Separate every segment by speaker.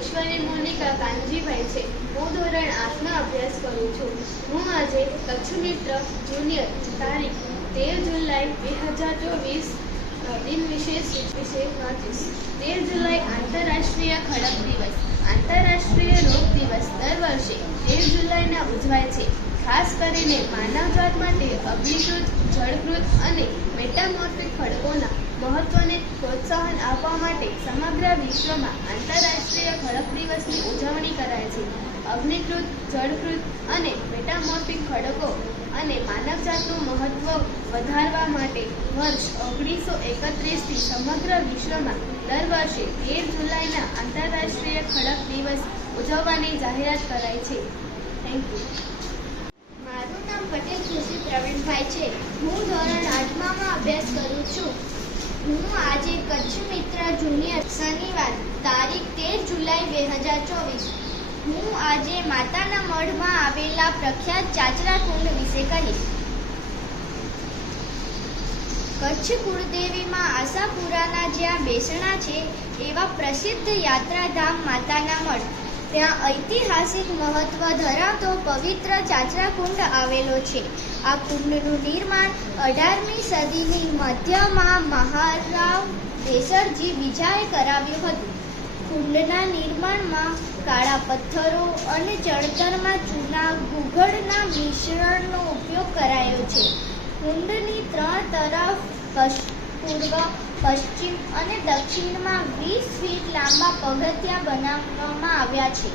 Speaker 1: જુલાઈ આંતરરાષ્ટ્રીય ખડક દિવસ, આંતરરાષ્ટ્રીય રોગ દિવસ દર વર્ષે તેર જુલાઈના ઉજવાય છે. ખાસ કરીને માનવજાત માટે અભિકૃત જળકૃત અને મેટામોર્ફિક ખડકોના મહત્વને આપવા માટે સમગ્ર વિશ્વમાં આંતરરાષ્ટ્રીય ખડક દિવસની ઉજવણી કરાય છે. અગ્નિકૃત, જળકૃત અને મેટામોર્ફિક ખડકો અને માનવજાતનું મહત્વ વધારવા માટે વર્ષ ઓગણીસો એકત્રીસથી સમગ્ર વિશ્વમાં દર વર્ષે તેર જુલાઈના આંતરરાષ્ટ્રીય ખડક દિવસ ઉજવવાની જાહેરાત કરાઈ છે. થેન્ક યુ
Speaker 2: મારું નામ પટેલ ખુશી પ્રવીણભાઈ છે. હું ધોરણ આઠમામાં અભ્યાસ કરું છું. હું આજે કચ્છ મિત્ર જુનિયર શનિવાર, તારીખ તેર જુલાઈ બે હજાર ચોવીસ. હું આજે માતાના મઢમાં આવેલા પ્રખ્યાત ચાચરા કુંડ વિશે કહીશ. કચ્છ કુળદેવીમાં આશાપુરાના જ્યાં બેસણા છે, એવા પ્રસિદ્ધ યાત્રાધામ માતાના મઢ. ત્યાં ઐતિહાસિક મહત્વ ધરાવતો પવિત્ર ચાચરા કુંડ આવેલો છે. આ કુંડનું નિર્માણ અઢારમી સદીની મધ્યમાં મહારાવ દેસરજી બીજાએ કરાવ્યું હતું. કુંડના નિર્માણમાં કાળા પથ્થરો અને ચણતરમાં ચૂના ગુગળના મિશ્રણનો ઉપયોગ કરાયો છે. કુંડની ત્રણ તરફ પૂર્વ, પશ્ચિમ અને દક્ષિણમાં વીસ ફીટ લાંબા પગથિયા બનાવવામાં આવ્યા છે.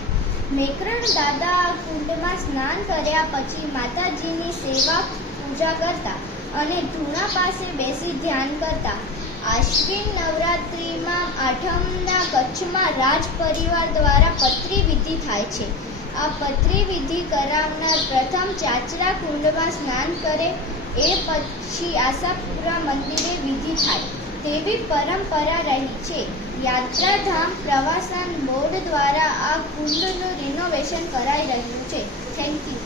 Speaker 2: મેકરણ દાદા કુંડમાં સ્નાન કર્યા પછી માતાજીની સેવા પૂજા કરતા અને ધૂણા પાસે બેસી ધ્યાન કરતા. આશ્વિન નવરાત્રિમાં આઠમના કચ્છમાં રાજ પરિવાર દ્વારા પત્રી વિધિ થાય છે. આ પત્રી વિધિ કરાવનાર પ્રથમ ચાચરા કુંડમાં સ્નાન કરે એ પછી આશાપુરા મંદિરે વિધિ થાય તેવી પરંપરા રહી છે. યાત્રાધામ પ્રવાસન બોર્ડ દ્વારા આ કુંડનું રિનોવેશન કરાઈ રહ્યું છે. Thank you